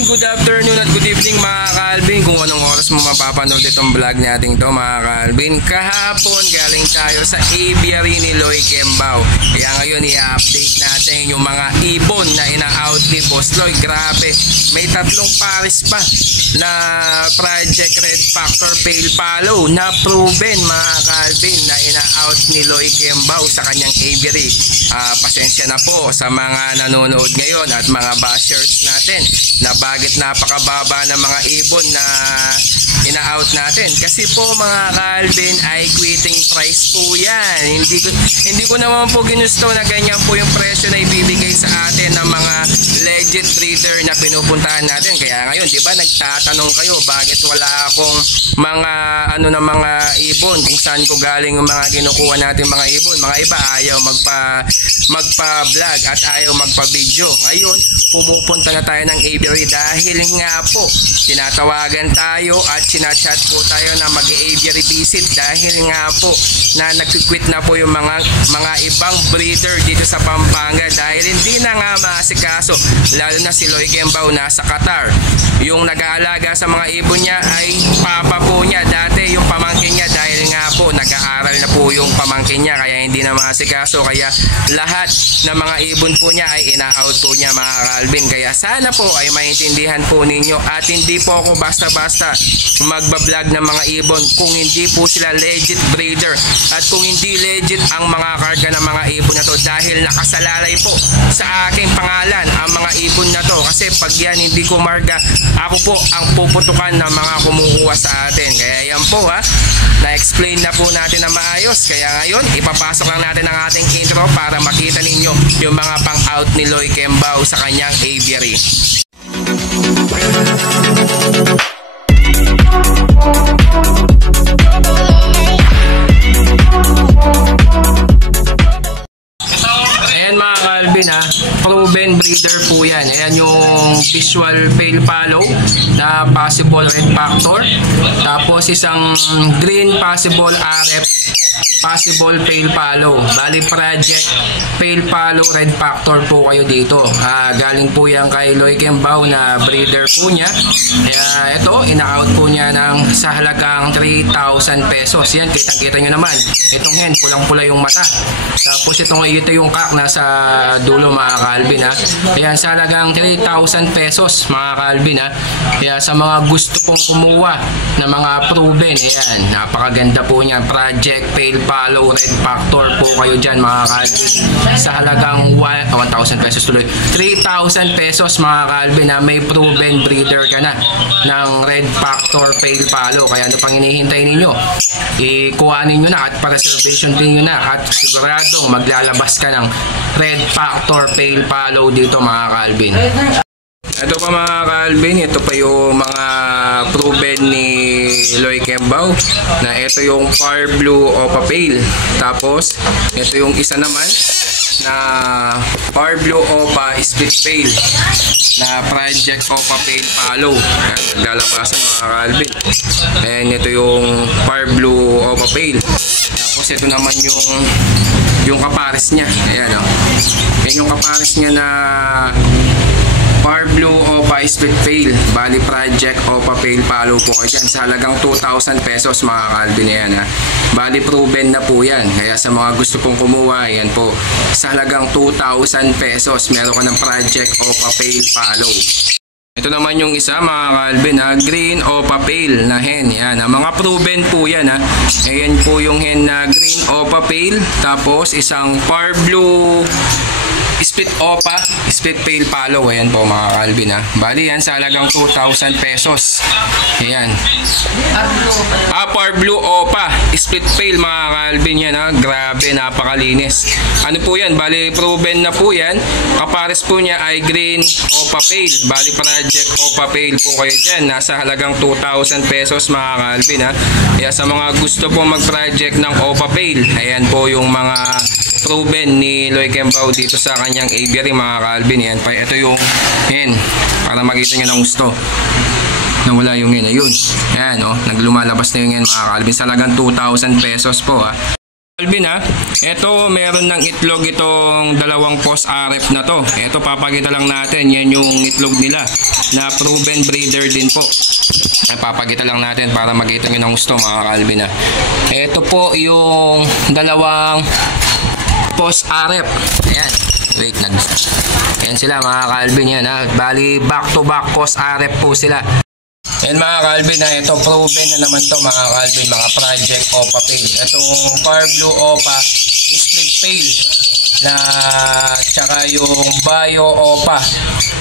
good afternoon at good evening mga ka-Alvin. Kung anong oras mo mapapanood itong vlog natin to mga ka-Alvin. Kahapon galing tayo sa aviary ni Loy Kembao. Kaya ngayon i-update natin yung mga ibon na ina-out ni Boss Loy. Grabe, may tatlong pares pa na Project Red Factor Pale Follow na proven mga ka-Alvin na ina-out ni Loy Kembao sa kanyang aviary. Pasensya na po sa mga nanonood ngayon at mga bashers natin na bakit napakababa ng mga ibon na ina-out natin. Kasi po mga ka-Alvin ay quitting price po yan. Hindi ko naman po ginusto na ganyan po yung presyo na ibibigay sa atin ng mga legit breeder na pinupuntahan natin. Kaya ngayon, di ba nagtatanong kayo bakit wala akong mga mga ibon, kung saan ko galing yung mga kinukuha natin mga ibon. Mga iba ayaw magpa-vlog at ayaw magpa-video. Ngayon, pumupunta na tayo ng aviary dahil nga po tinatawagan tayo at sinachat po tayo na mag-aviary visit dahil nga po na nag-quit na po yung mga ibang breeder dito sa Pampanga dahil hindi na nga maasikaso, lalo na si Loy Kembao nasa Qatar. Yung nag-aalaga sa mga ibon niya ay papa po niya, dati yung pamangkin niya, dahil nga po nag-aaral na po yung pamangkin niya kaya hindi na maasikaso, kaya lahat ng mga ibon po niya ay ina-out po niya mga ka-Alvin. Kaya sana po ay maintindihan po ninyo at hindi po ako basta-basta magbablog ng mga ibon kung hindi po sila legit breeder at kung hindi legit ang mga karga ng mga ibon na to, dahil nakasalalay po sa aking pangalan ang mga ibon na to. Kasi pag yan hindi ko marga, ako po ang puputukan ng mga kumukuha sa atin. Kaya yan po na-explain na po natin na maayos. Kaya ngayon ipapasok lang natin ang ating intro para makita ninyo yung mga pang-out ni Loy Kembao sa kanyang aviary. Ayan mga ka-Alvin proven breeder po yan. Ayan yung visual pale follow na possible red factor, tapos isang green possible RF possible pale follow. Bali Project Pale Follow Red Factor po kayo dito. Galing po yan kay Loy Kembao na breeder po niya. Kaya ito, ina-out po niya sa halagang 3,000 pesos. Yan, kitang-kita nyo naman. Itong hen, pulang-pula yung mata. Tapos ito yung kak nasa dulo mga ka-Alvin Ayan, sa halagang 3,000 pesos mga ka-Alvin Kaya sa mga gusto pong kumuha na mga proven, ayan, napakaganda po niya. Project Pale Follow Red Factor po kayo dyan mga ka-Alvin sa halagang 1,000 pesos tuloy, 3,000 pesos mga ka-Alvin may proven breeder ka na ng Red Factor Pale Follow. Kaya ano pang hinihintay ninyo? Ikuhanin nyo na at pa-reservation din nyo na at siguradong maglalabas ka ng Red Factor Pale Follow dito mga ka-Alvin. Ito pa mga ka-Alvin, ito pa yung mga proven ni Loy Kembao na ito yung Far Blue Opa Pale. Tapos ito yung isa naman na Far Blue Opa Split Pale na Project Opa Pale Follow. Naglalabasan mga ka-Alvin. And ito yung Far Blue Opa Pale. Tapos ito naman yung kapares niya. Ayan yan yung kapares niya na Far Blue Opa Split Pale. Bali Project Opa Pale Follow po kayo dyan sa halagang 2,000 pesos mga ka-Alvin. Ayan Bali proven na po yan. Kaya sa mga gusto pong kumuha, ayan po, sa halagang 2,000 pesos meron ka ng Project Opa Pale Follow. Ito naman yung isa mga ka-Alvin Green Opa Pale na hen. Yan mga proven po yan Ayan po yung hen na Green Opa Pale. Tapos isang Far Blue Split Opa Split Pale Follow. Ayan po mga ka-Alvin Bali yan sa halagang 2,000 pesos. Ayan Far Blue Opa Split Pale mga ka-Alvin yan Grabe, napakalinis. Ano po yan? Bali proven na po yan. Kapares po niya ay Green Opa Pale. Bali Project Opa Pale po kayo dyan. Nasa halagang 2,000 pesos mga ka-Alvin Kaya sa mga gusto po mag-project ng Opa Pale, ayan po yung mga proven ni Loy Kembao dito sa kanyang aviary mga ka-Alvin. Yan pa, ito yung hen para makita nyo ng gusto na wala yung hen. Ayun, yan naglumalabas na yung hen mga ka-Alvin sa halagang 2,000 pesos po Calvin ha, ito meron ng itlog itong dalawang post RF na to. Ito papakita lang natin, yan yung itlog nila na proven breeder din po. Papakita lang natin para makita nyo ng gusto mga Calvin ha. Ito po yung dalawang post RF. Ayan, wait, ayan sila mga Calvin yan ha. Bali back to back post RF po sila. Yan mga Calvin na ito, proven na naman to mga Calvin, mga project OPA Pale. Itong Par Blue OPA split pale na tsaka yung Bio OPA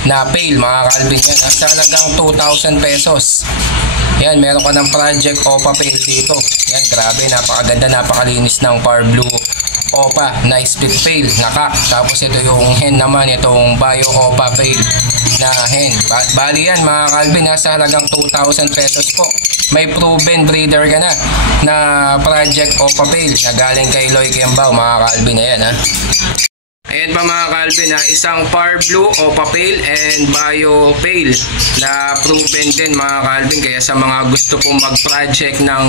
na pale mga Calvin yan. Nasa halagang 2,000 pesos. Yan, meron ka ng project OPA Pale dito. Yan, grabe, napakaganda, napakalinis ng Par Blue OPA na split pale na cock. Tapos ito yung hen naman, itong Bio OPA Pale na hen. Bali yan mga Calvin, nasa halagang 2,000 pesos po. May proven breeder ka na project OPA Pale na galing kay Loy Kembao mga Calvin na yan ha. Ayan pa mga Calvin ha, isang Par Blue OPA Pale and Bio Pale na proven din mga Calvin. Kaya sa mga gusto pong mag-project ng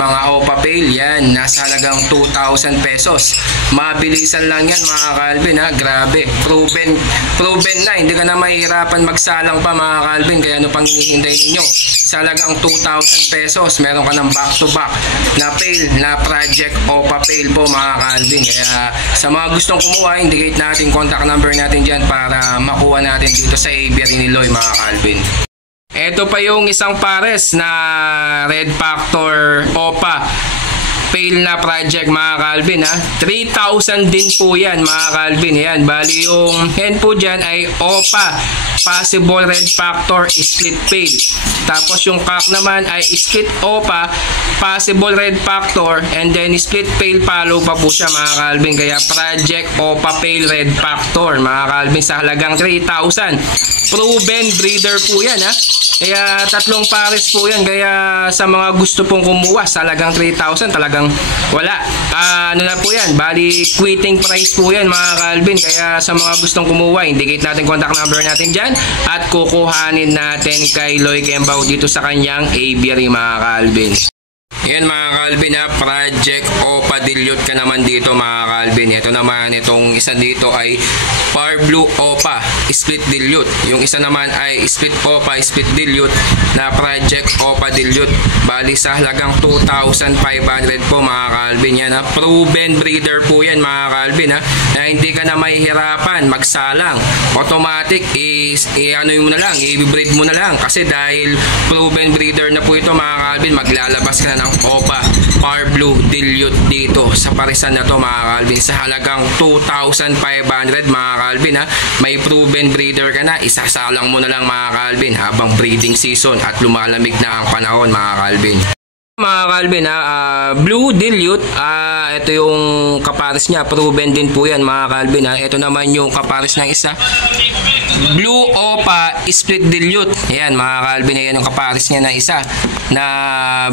mga OPA Pale, yan, nasa halagang 2,000 pesos. Mabilisan lang yan mga Calvin ha, grabe. Proven na, hindi ka na mahihirapan magsalang pa mga Calvin. Kaya ano pang hinihintay ninyo? Sa halagang 2,000 pesos, meron ka ng back to back na Pale na project OPA Pale po mga Calvin. Kaya sa mga gustong kumuha, indicate natin contact number natin dyan para makuha natin dito sa aviary ni Loy mga Calvin. Ito pa yung isang pares na Red Factor OPA Pale na project mga Calvin ha. 3,000 din po yan mga Calvin. Yan, bali yung hen po dyan ay OPA Possible Red Factor Split Pale. Tapos yung cock naman ay Split OPA Possible Red Factor and then Split Pale Palo pa po siya mga Calvin. Kaya project OPA Pale Red Factor mga Calvin sa halagang 3,000. Proven breeder po yan ha. Kaya tatlong pares po yan. Kaya sa mga gusto pong kumuha sa halagang 3,000 talagang wala. Ano na po yan, bali quitting price po yan mga Calvin. Kaya sa mga gustong kumuha, indicate natin contact number natin dyan at kukuhanin natin kay Loy Kembao dito sa kanyang aviary mga Calvin. Yan mga Calvin ha, project OPA dilute ka naman dito mga Calvin. Ito naman, itong isa dito ay Par Blue OPA split dilute. Yung isa naman ay split OPA split dilute na project OPA dilute. Bali sa halagang 2,500 po mga Calvin. Yan ha, proven breeder po yan mga Calvin ha, na hindi ka na mahihirapan magsalang. Automatic ano mo na lang, i-breed mo na lang kasi dahil proven breeder na po ito mga Calvin, maglalabas ka na ng OPA Par Blue dilute dito sa parisan na to mga Calvin sa halagang 2,500 mga Calvin ha. May proven breeder ka na, isasalang mo na lang mga Calvin habang breeding season at lumalamig na ang panahon mga Calvin. Mga Calvin ha, Blue dilute, ito yung kapares niya, proven din po yan mga Calvin ha. Ito naman yung kapares ng isa, Blue OPA split dilute. Ayan mga Calvin, ayan yung kapares niya na isa na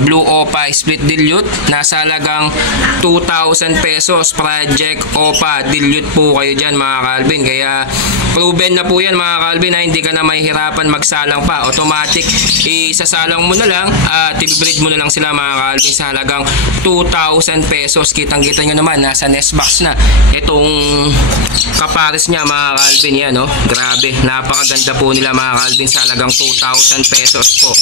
Blue OPA split dilute, nasa halagang 2,000 pesos. Project OPA dilute po kayo dyan mga Calvin. Kaya proven na po yan mga Calvin na hindi ka na mahihirapan magsalang pa. Automatic isasalang mo na lang at i-breed mo na lang sila mga Calvin sa halagang 2,000 pesos. Kitang kita nyo naman, nasa nest box na itong kapares niya mga Calvin. Yan no, grabe, napakaganda po nila mga Calvin sa halagang 2,000 pesos po.